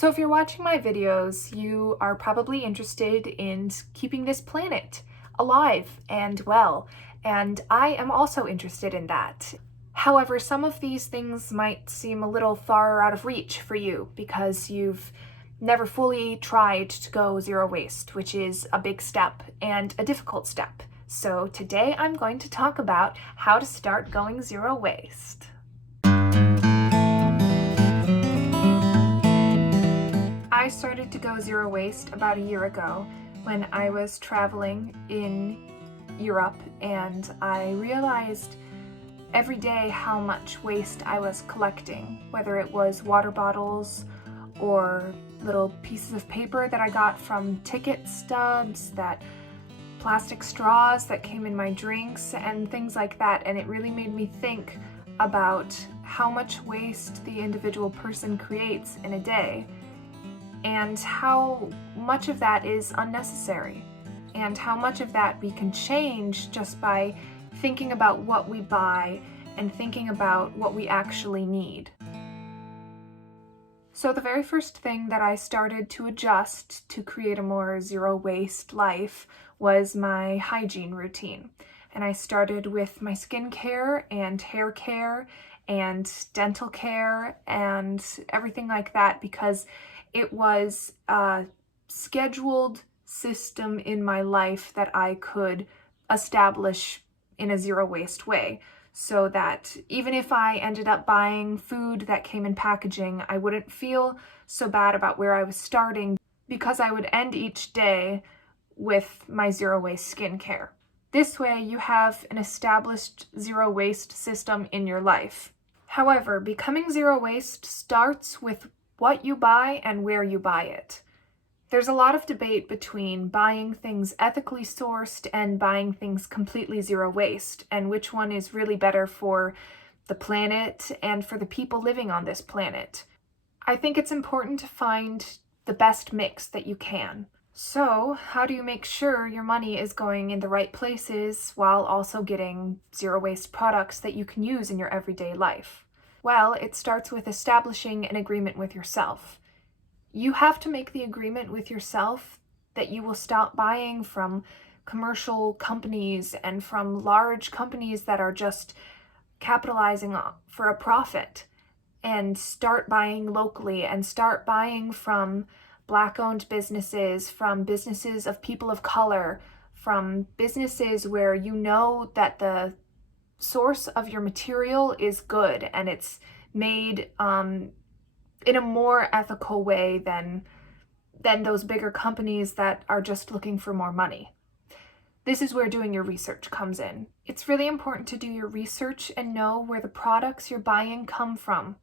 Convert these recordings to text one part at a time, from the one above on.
So if you're watching my videos, you are probably interested in keeping this planet alive and well, and I am also interested in that. However, some of these things might seem a little far out of reach for you because you've never fully tried to go zero waste, which is a big step and a difficult step. So today I'm going to talk about how to start going zero waste. I started to go zero waste about a year ago when I was traveling in Europe, and I realized every day how much waste I was collecting, whether it was water bottles or little pieces of paper that I got from ticket stubs, that plastic straws that came in my drinks and things like that. And it really made me think about how much waste the individual person creates in a day, and how much of that is unnecessary, and how much of that we can change just by thinking about what we buy and thinking about what we actually need. So the very first thing that I started to adjust to create a more zero waste life was my hygiene routine. And I started with my skincare and hair care and dental care and everything like that, because it was a scheduled system in my life that I could establish in a zero waste way, so that even if I ended up buying food that came in packaging, I wouldn't feel so bad about where I was starting, because I would end each day with my zero waste skincare. This way you have an established zero waste system in your life. However, becoming zero waste starts with what you buy and where you buy it. There's a lot of debate between buying things ethically sourced and buying things completely zero waste, and which one is really better for the planet and for the people living on this planet. I think it's important to find the best mix that you can. So, how do you make sure your money is going in the right places while also getting zero waste products that you can use in your everyday life? Well, it starts with establishing an agreement with yourself. You have to make the agreement with yourself that you will stop buying from commercial companies and from large companies that are just capitalizing for a profit, and start buying locally and start buying from Black-owned businesses, from businesses of people of color, from businesses where you know that the source of your material is good and it's made in a more ethical way than those bigger companies that are just looking for more money. This is where doing your research comes in. It's really important to do your research and know where the products you're buying come from.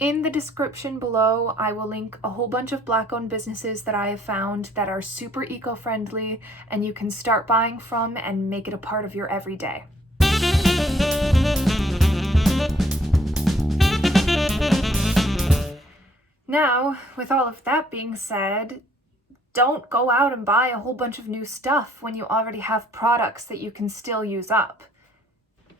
In the description below, I will link a whole bunch of Black-owned businesses that I have found that are super eco-friendly and you can start buying from and make it a part of your everyday. Now, with all of that being said, don't go out and buy a whole bunch of new stuff when you already have products that you can still use up.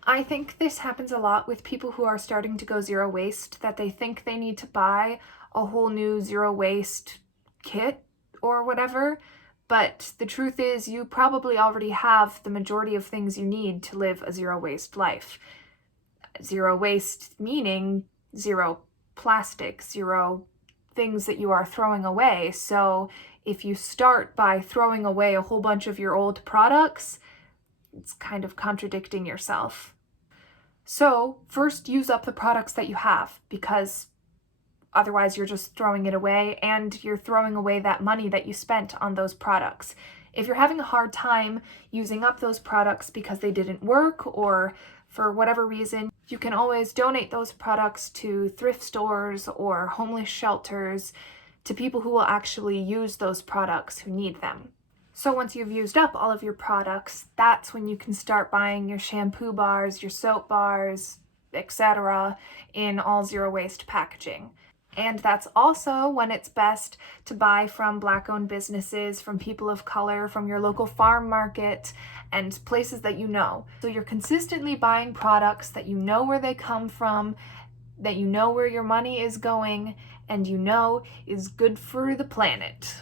I think this happens a lot with people who are starting to go zero waste, that they think they need to buy a whole new zero waste kit or whatever, but the truth is you probably already have the majority of things you need to live a zero waste life. Zero waste meaning zero plastic, zero things that you are throwing away. So if you start by throwing away a whole bunch of your old products, it's kind of contradicting yourself. So first use up the products that you have, because otherwise you're just throwing it away and you're throwing away that money that you spent on those products. If you're having a hard time using up those products because they didn't work or for whatever reason, you can always donate those products to thrift stores or homeless shelters, to people who will actually use those products, who need them. So once you've used up all of your products, that's when you can start buying your shampoo bars, your soap bars, etc. in all zero waste packaging. And that's also when it's best to buy from Black-owned businesses, from people of color, from your local farm market, and places that you know. So you're consistently buying products that you know where they come from, that you know where your money is going and you know is good for the planet.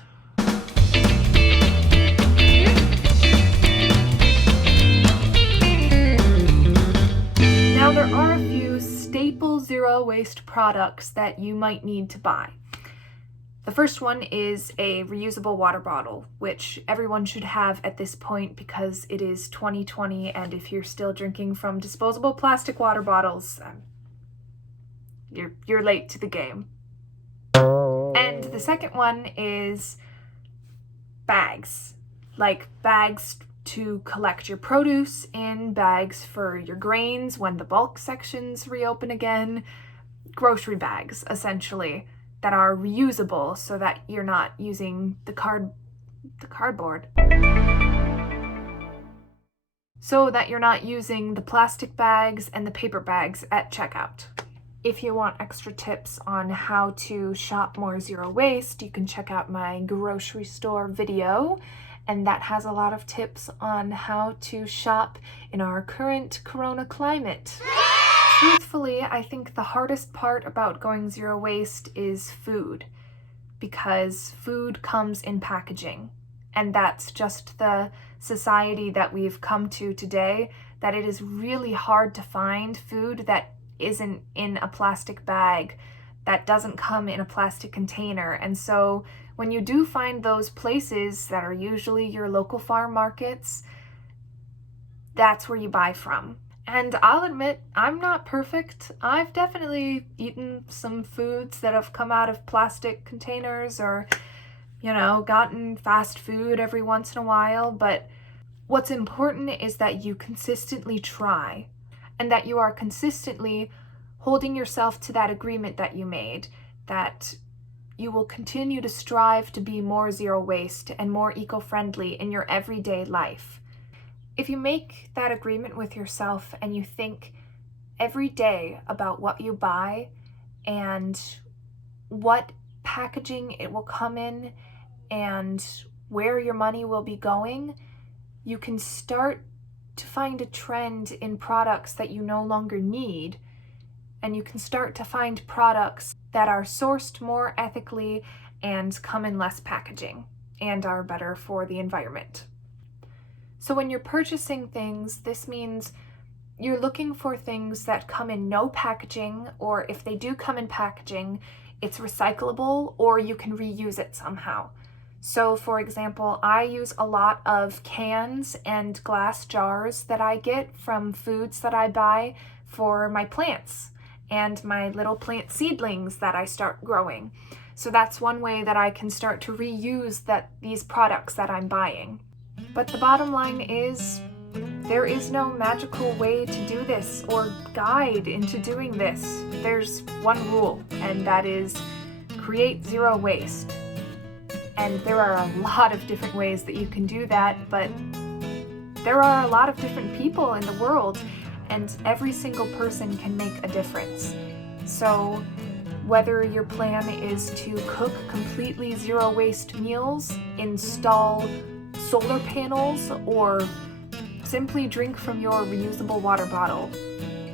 Now, there are a few staple zero waste products that you might need to buy. The first one is a reusable water bottle, which everyone should have at this point because it is 2020, and if you're still drinking from disposable plastic water bottles, you're late to the game. And the second one is bags, like bags to collect your produce in, bags for your grains when the bulk sections reopen again, grocery bags, essentially, that are reusable so that you're not using the cardboard. So that you're not using the plastic bags and the paper bags at checkout. If you want extra tips on how to shop more zero waste, you can check out my grocery store video, and that has a lot of tips on how to shop in our current corona climate. Truthfully, I think the hardest part about going zero waste is food, because food comes in packaging, and that's just the society that we've come to today, that it is really hard to find food that isn't in a plastic bag, that doesn't come in a plastic container. And so when you do find those places that are usually your local farm markets, that's where you buy from. And I'll admit, I'm not perfect. I've definitely eaten some foods that have come out of plastic containers or, gotten fast food every once in a while. But what's important is that you consistently try and that you are consistently holding yourself to that agreement that you made, that you will continue to strive to be more zero waste and more eco-friendly in your everyday life. If you make that agreement with yourself and you think every day about what you buy and what packaging it will come in and where your money will be going, you can start to find a trend in products that you no longer need, and you can start to find products that are sourced more ethically and come in less packaging and are better for the environment. So when you're purchasing things, this means you're looking for things that come in no packaging, or if they do come in packaging, it's recyclable or you can reuse it somehow. So for example, I use a lot of cans and glass jars that I get from foods that I buy for my plants and my little plant seedlings that I start growing. So that's one way that I can start to reuse these products that I'm buying. But the bottom line is, there is no magical way to do this or guide into doing this. There's one rule, and that is create zero waste. And there are a lot of different ways that you can do that, but there are a lot of different people in the world, and every single person can make a difference. So whether your plan is to cook completely zero waste meals, install solar panels, or simply drink from your reusable water bottle,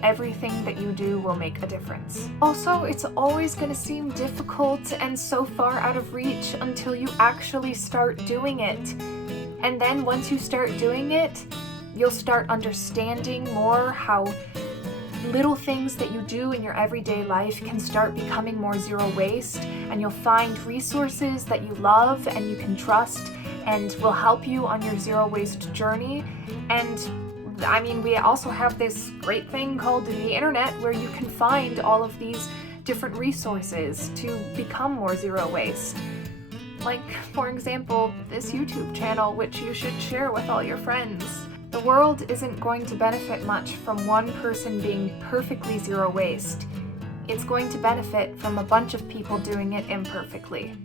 everything that you do will make a difference. Also, it's always going to seem difficult and so far out of reach until you actually start doing it. And then once you start doing it, you'll start understanding more how little things that you do in your everyday life can start becoming more zero waste, and you'll find resources that you love and you can trust and will help you on your zero waste journey. And I mean, we also have this great thing called the internet where you can find all of these different resources to become more zero waste. Like, for example, this YouTube channel, which you should share with all your friends. The world isn't going to benefit much from one person being perfectly zero waste. It's going to benefit from a bunch of people doing it imperfectly.